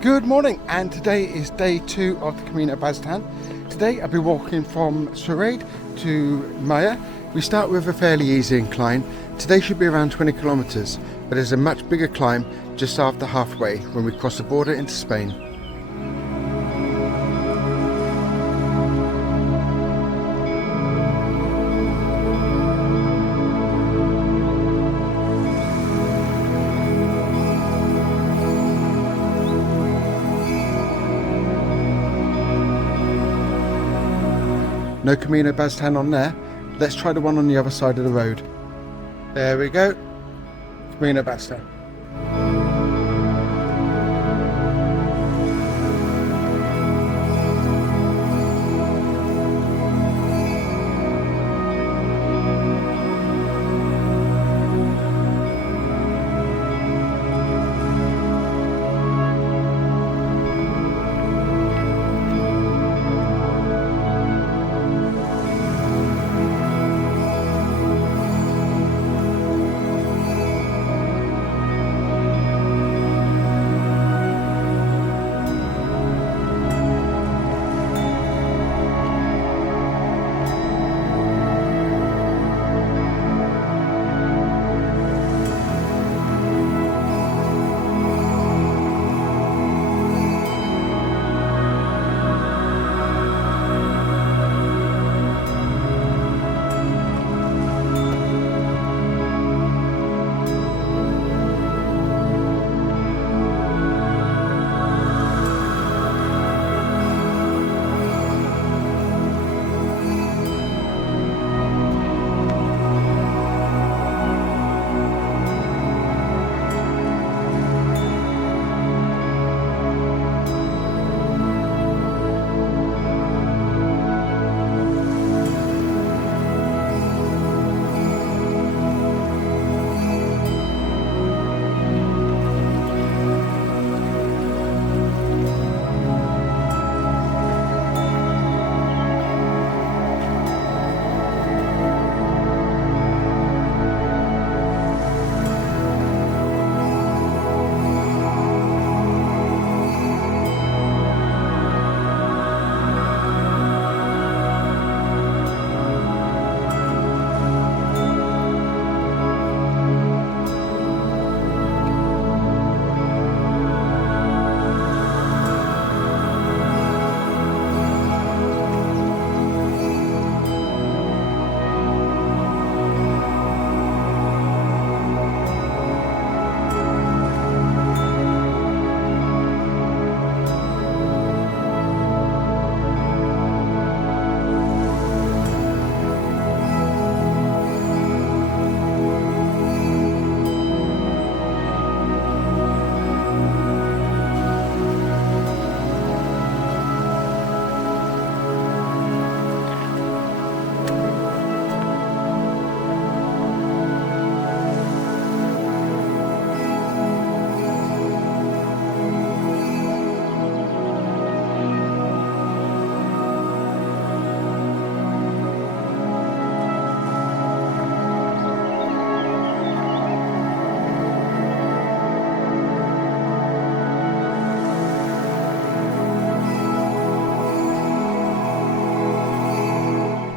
Good morning, and today is day 2 of the Camino Baztan. Today I'll be walking from Souraide to Amaiur. We start with a fairly easy incline. Today should be around 20 kilometers, but there's a much bigger climb just after halfway when we cross the border into Spain. No Camino Baztan on there. Let's try the one on the other side of the road. There we go. Camino Baztan.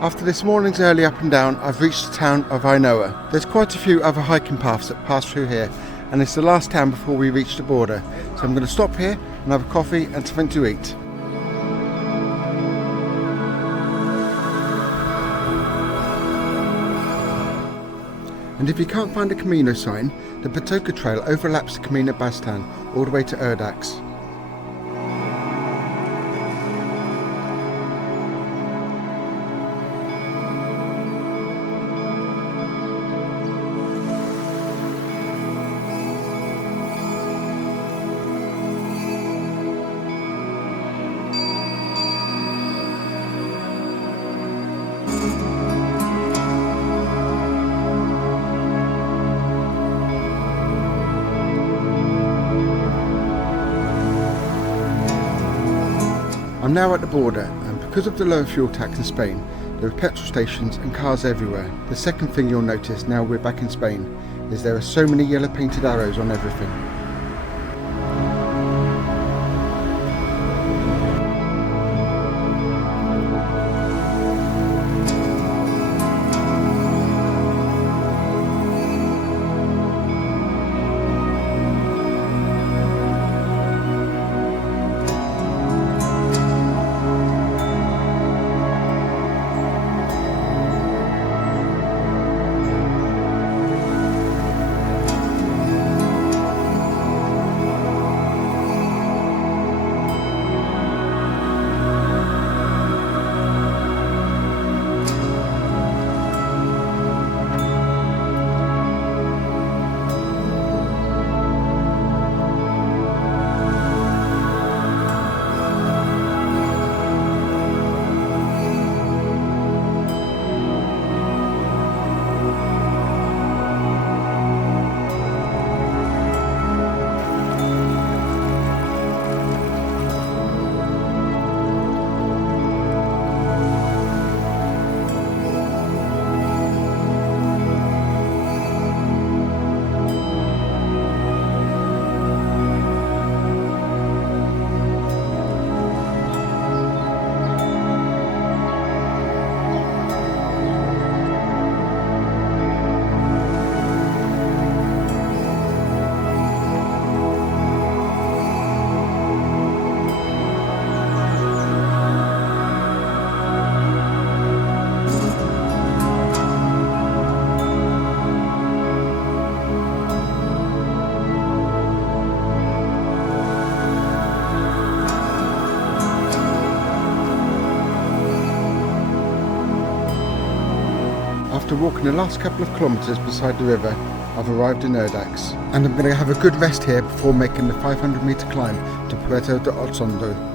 After this morning's early up and down, I've reached the town of Ainhoa. There's quite a few other hiking paths that pass through here, and it's the last town before we reach the border. So I'm going to stop here and have a coffee and something to eat. And if you can't find a Camino sign, the Porto trail overlaps the Camino Baztan all the way to Urdax. I'm now at the border, and because of the lower fuel tax in Spain, there are petrol stations and cars everywhere. The second thing you'll notice now we're back in Spain is there are so many yellow painted arrows on everything. walking the last couple of kilometres beside the river, I've arrived in Urdax, and I'm going to have a good rest here before making the 500 metre climb to Puerto de Otsondo.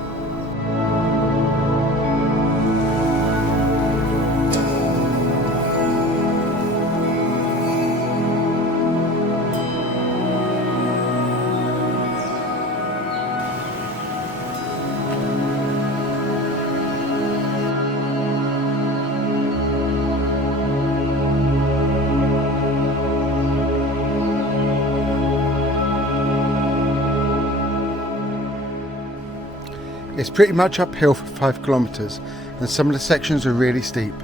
It's pretty much uphill for 5 kilometres, and some of the sections are really steep.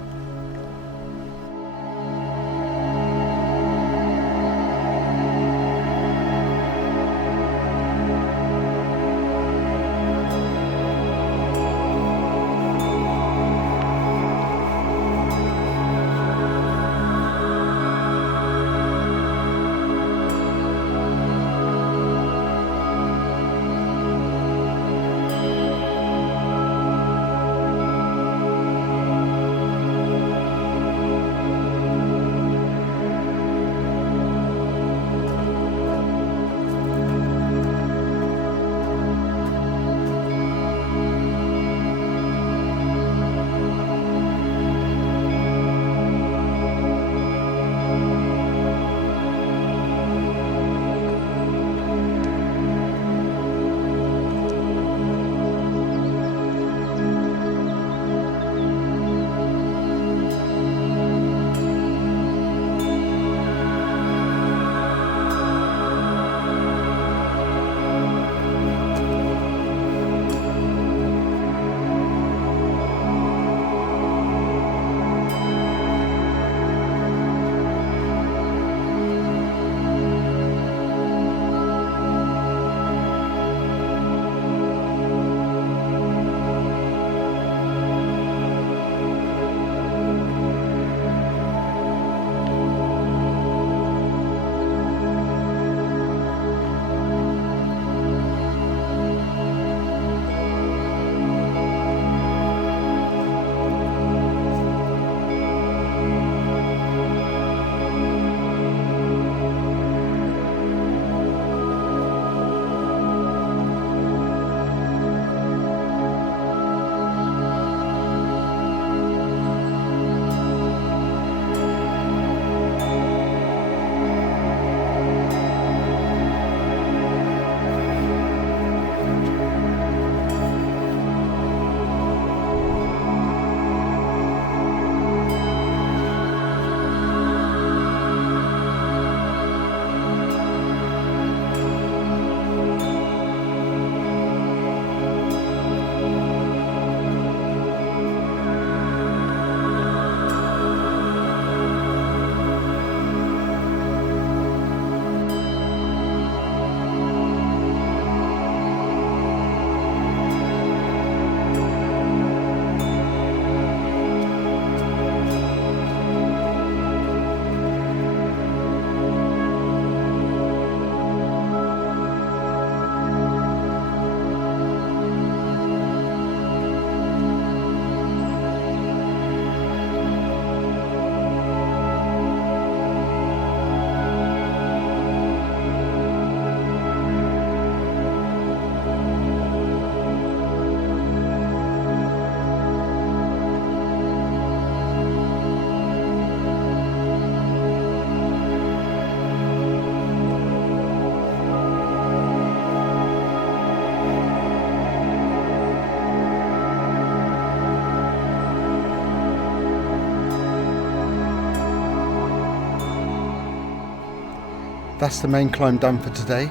That's the main climb done for today,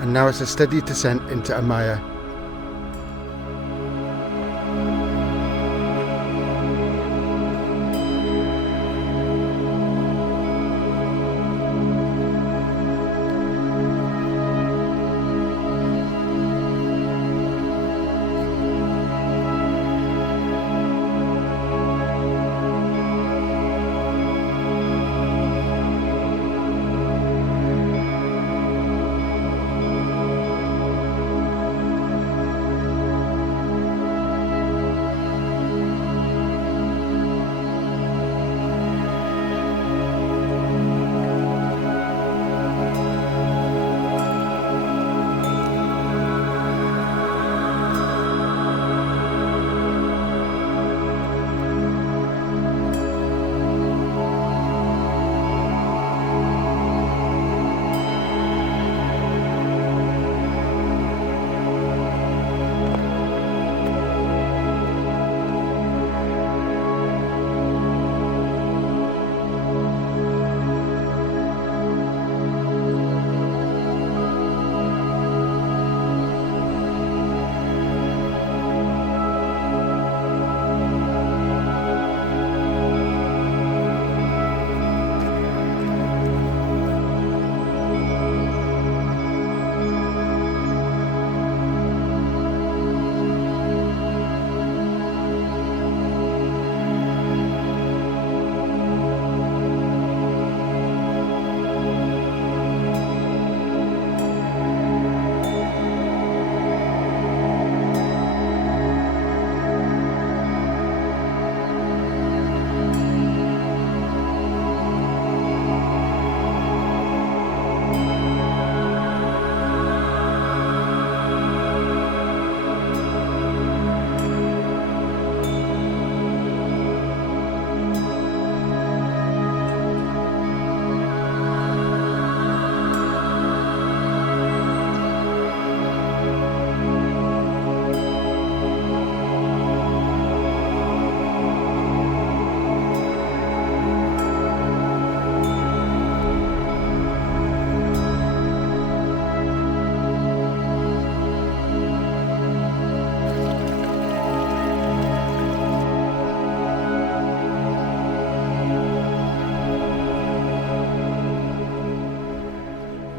and now it's a steady descent into Amaiur.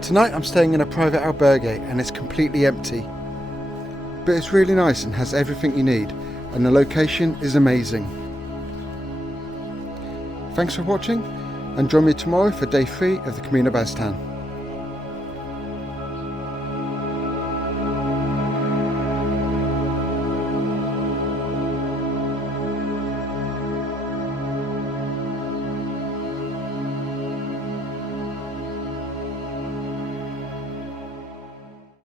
Tonight I'm staying in a private albergue and it's completely empty. But it's really nice and has everything you need, and the location is amazing. Thanks for watching, and join me tomorrow for day 3 of the Camino Baztan.